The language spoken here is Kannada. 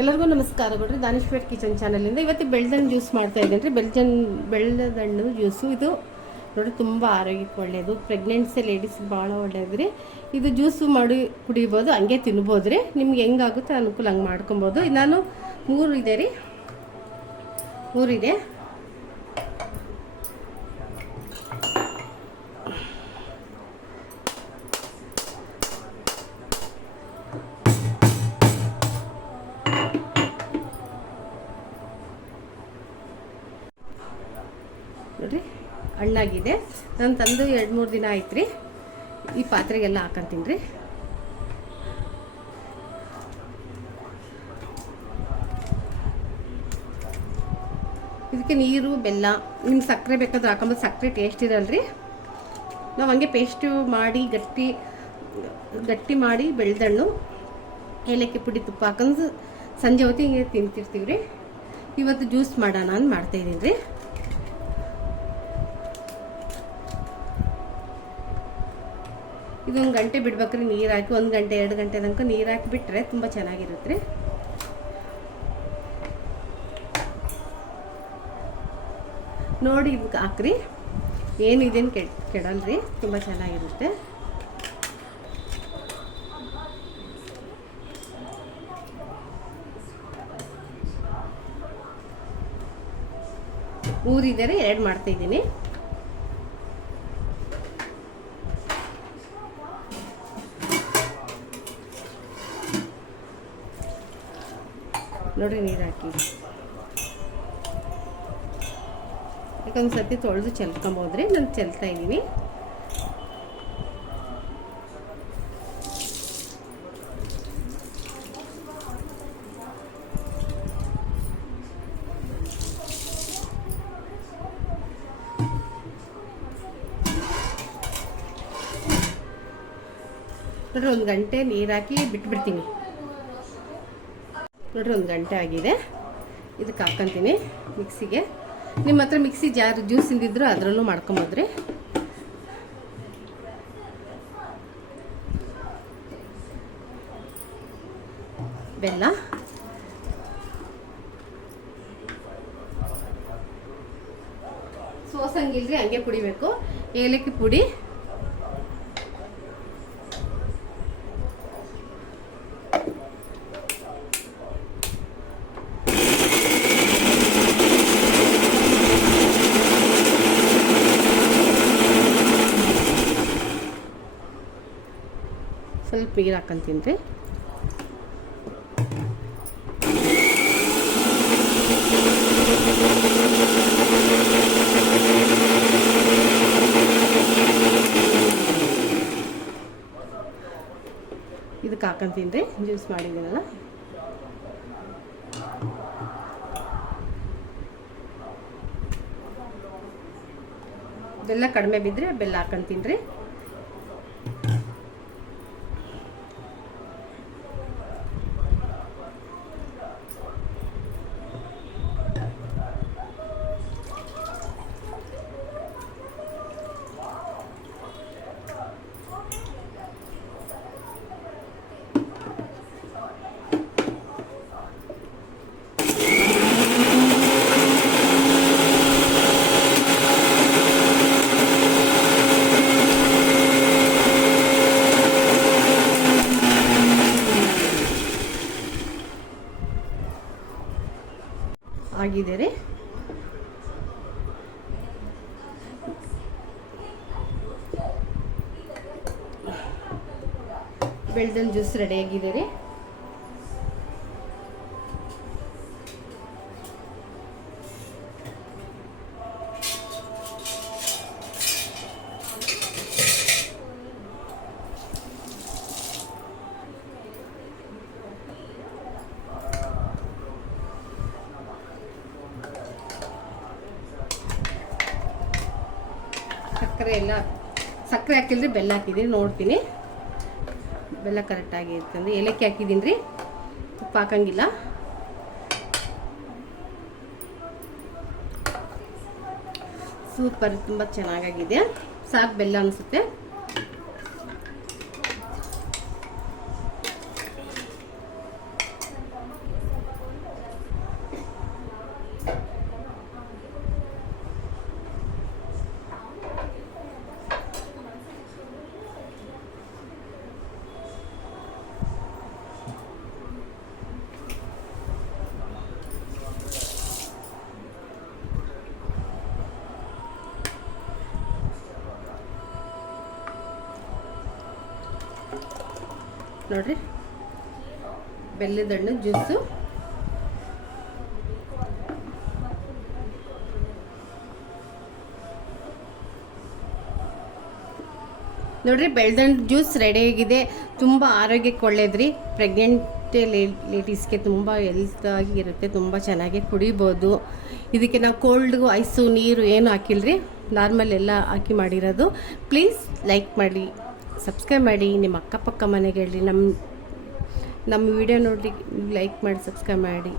ಎಲ್ಲರಿಗೂ ನಮಸ್ಕಾರಗಳು. ದಾನೇಶ್ವರ್ ಕಿಚನ್ ಚಾನಲಿಂದ ಇವತ್ತು ಬೆಳ್ದಣ್ಣು ಜ್ಯೂಸ್ ಮಾಡ್ತಾ ಇದ್ದೀನಿ ರೀ. ಬೆಳ್ದಣ್ಣು ಜ್ಯೂಸು ಇದು ನೋಡಿ ತುಂಬ ಆರೋಗ್ಯಕ್ಕೆ ಒಳ್ಳೆಯದು. ಪ್ರೆಗ್ನೆನ್ಸಿ ಲೇಡೀಸ್ ಭಾಳ ಒಳ್ಳೆಯದು ರೀ. ಇದು ಜ್ಯೂಸು ಮಾಡಿ ಕುಡಿಬೋದು, ಹಂಗೆ ತಿನ್ಬೋದು ರೀ. ನಿಮ್ಗೆ ಹೆಂಗಾಗುತ್ತೆ ಅನುಕೂಲ ಹಂಗೆ ಮಾಡ್ಕೊಬೋದು. ನಾನು 3 ಇದೆ ರೀ, 3 ಇದೆ. ನೋಡಿರಿ ಹಣ್ಣಾಗಿದೆ. ನಾನು ತಂದು 2-3 ದಿನ ಆಯ್ತು ರೀ. ಈ ಪಾತ್ರೆಗೆಲ್ಲ ಹಾಕಂತೀನಿ ರೀ. ಇದಕ್ಕೆ ನೀರು, ಬೆಲ್ಲ, ನಿಮ್ಗೆ ಸಕ್ಕರೆ ಬೇಕಾದ್ರೆ ಹಾಕೊಂಬೋದು. ಸಕ್ಕರೆ ಟೇಸ್ಟ್ ಇರಲ್ರಿ. ನಾವು ಹಂಗೆ ಪೇಸ್ಟು ಮಾಡಿ ಗಟ್ಟಿ ಮಾಡಿ ಬೆಳ್ದಣ್ಣು ಏಲಕ್ಕಿ ಪುಡಿ ತುಪ್ಪ ಹಾಕೊಂಡು ಸಂಜೆ ಹೊತ್ತು ಹಿಂಗೆ ತಿಂತಿರ್ತೀವಿ ರೀ. ಇವತ್ತು ಜ್ಯೂಸ್ ಮಾಡೋಣ ಅಂತ ಮಾಡ್ತಾಯಿದ್ದೀನಿ ರೀ. ಇದೊಂದು ಗಂಟೆ ಬಿಡ್ಬೇಕ್ರಿ ನೀರು ಹಾಕಿ. 1 ಗಂಟೆ 2 ಗಂಟೆ ತನಕ ನೀರು ಹಾಕಿಬಿಟ್ರೆ ತುಂಬ ಚೆನ್ನಾಗಿರುತ್ತೆ ರೀ. ನೋಡಿ ಇದಕ್ಕೆ ಹಾಕ್ರಿ, ಏನು ಇದೇನು ಕೆಡಲ್ರಿ, ತುಂಬ ಚೆನ್ನಾಗಿರುತ್ತೆ. ಊರಿದರೆ 2 ಮಾಡ್ತಾಯಿದ್ದೀನಿ. ನೋಡಿರಿ ನೀರು ಹಾಕಿ ಯಾಕಂದ್ರೆ ಸತಿ ತೊಳೆದು ಚೆಲ್ಕೊಂಬೋದ್ರಿ. ನಾನು ಚೆಲ್ತಾ ಇದ್ದೀನಿ. ನೋಡ್ರಿ 1 ಗಂಟೆ ನೀರು ಹಾಕಿ ಬಿಟ್ಬಿಡ್ತೀನಿ. ನೋಡ್ರಿ 1 ಗಂಟೆ ಆಗಿದೆ. ಇದಕ್ಕೆ ಹಾಕೊಂತೀನಿ ಮಿಕ್ಸಿಗೆ. ನಿಮ್ಮ ಹತ್ರ ಮಿಕ್ಸಿ ಜಾರ್ ಜ್ಯೂಸ್ ಇಂದಿದ್ರು ಅದರಲ್ಲೂ ಮಾಡ್ಕೊಂಬೋದ್ರಿ. ಬೆಲ್ಲ, ಸೋಸಂಗಿಲ್ರಿ, ಹಂಗೆ ಕುಡಿಬೇಕು. ಏಲಕ್ಕಿ ಪುಡಿ, ಸ್ವಲ್ಪ ನೀರು ಹಾಕೊಂತೀನಿ ರೀ. ಇದಕ್ಕೆ ಹಾಕೊಂತೀನಿ ರೀ ಜ್ಯೂಸ್ ಮಾಡಿದ್ದೀನಲ್ಲ. ಬೆಲ್ಲ ಕಡಿಮೆ ಬಿದ್ದರೆ ಬೆಲ್ಲ ಹಾಕೊಂತೀನಿ ರೀ. ಆಗಿದೆ ರೀ. ಬೆಳ್ದಣ್ಣು ಜ್ಯೂಸ್ ರೆಡಿ ಆಗಿದೆ ರೀ. ಸಕ್ಕರೆ ಹಾಕಿಲ್ರಿ, ಬೆಲ್ಲ ಹಾಕಿದ್ದೀನಿ. ನೋಡ್ತೀನಿ ಬೆಲ್ಲ ಕರೆಕ್ಟಾಗಿ ಇರ್ತಂದ್ರೆ. ಏಲಕ್ಕಿ ಹಾಕಿದ್ದೀನಿ ರೀ, ತುಪ್ಪ ಹಾಕಂಗಿಲ್ಲ. ಸೂಪರ್, ತುಂಬ ಚೆನ್ನಾಗಾಗಿದೆ. ಸಾಕು ಬೆಲ್ಲ ಅನಿಸುತ್ತೆ. ನೋಡಿರಿ, ಬೆಲ್ಲದ ಹಣ್ಣು ಜ್ಯೂಸು. ನೋಡಿರಿ, ಬೆಳ್ದಣ್ಣು ಜ್ಯೂಸ್ ರೆಡಿಯಾಗಿದೆ. ತುಂಬ ಆರೋಗ್ಯಕ್ಕೆ ಒಳ್ಳೇದ್ರಿ. ಪ್ರೆಗ್ನೆಂಟ್ ಲೇಡೀಸ್ಗೆ ತುಂಬ ಹೆಲ್ತಾಗಿ ಇರುತ್ತೆ, ತುಂಬ ಚೆನ್ನಾಗಿ ಕುಡಿಬೋದು. ಇದಕ್ಕೆ ನಾವು ಕೋಲ್ಡ್ಗೂ ಐಸು ನೀರು ಏನು ಹಾಕಿಲ್ರಿ, ನಾರ್ಮಲ್ ಎಲ್ಲ ಹಾಕಿ ಮಾಡಿರೋದು. ಪ್ಲೀಸ್ ಲೈಕ್ ಮಾಡಿ, ಸಬ್ಸ್ಕ್ರೈಬ್ ಮಾಡಿ, ನಿಮ್ಮ ಅಕ್ಕಪಕ್ಕ ಮನೆಗೆ ಹೇಳಿ. ನಮ್ಮ ವಿಡಿಯೋ ನೋಡಿ ಲೈಕ್ ಮಾಡಿ, ಸಬ್ಸ್ಕ್ರೈಬ್ ಮಾಡಿ.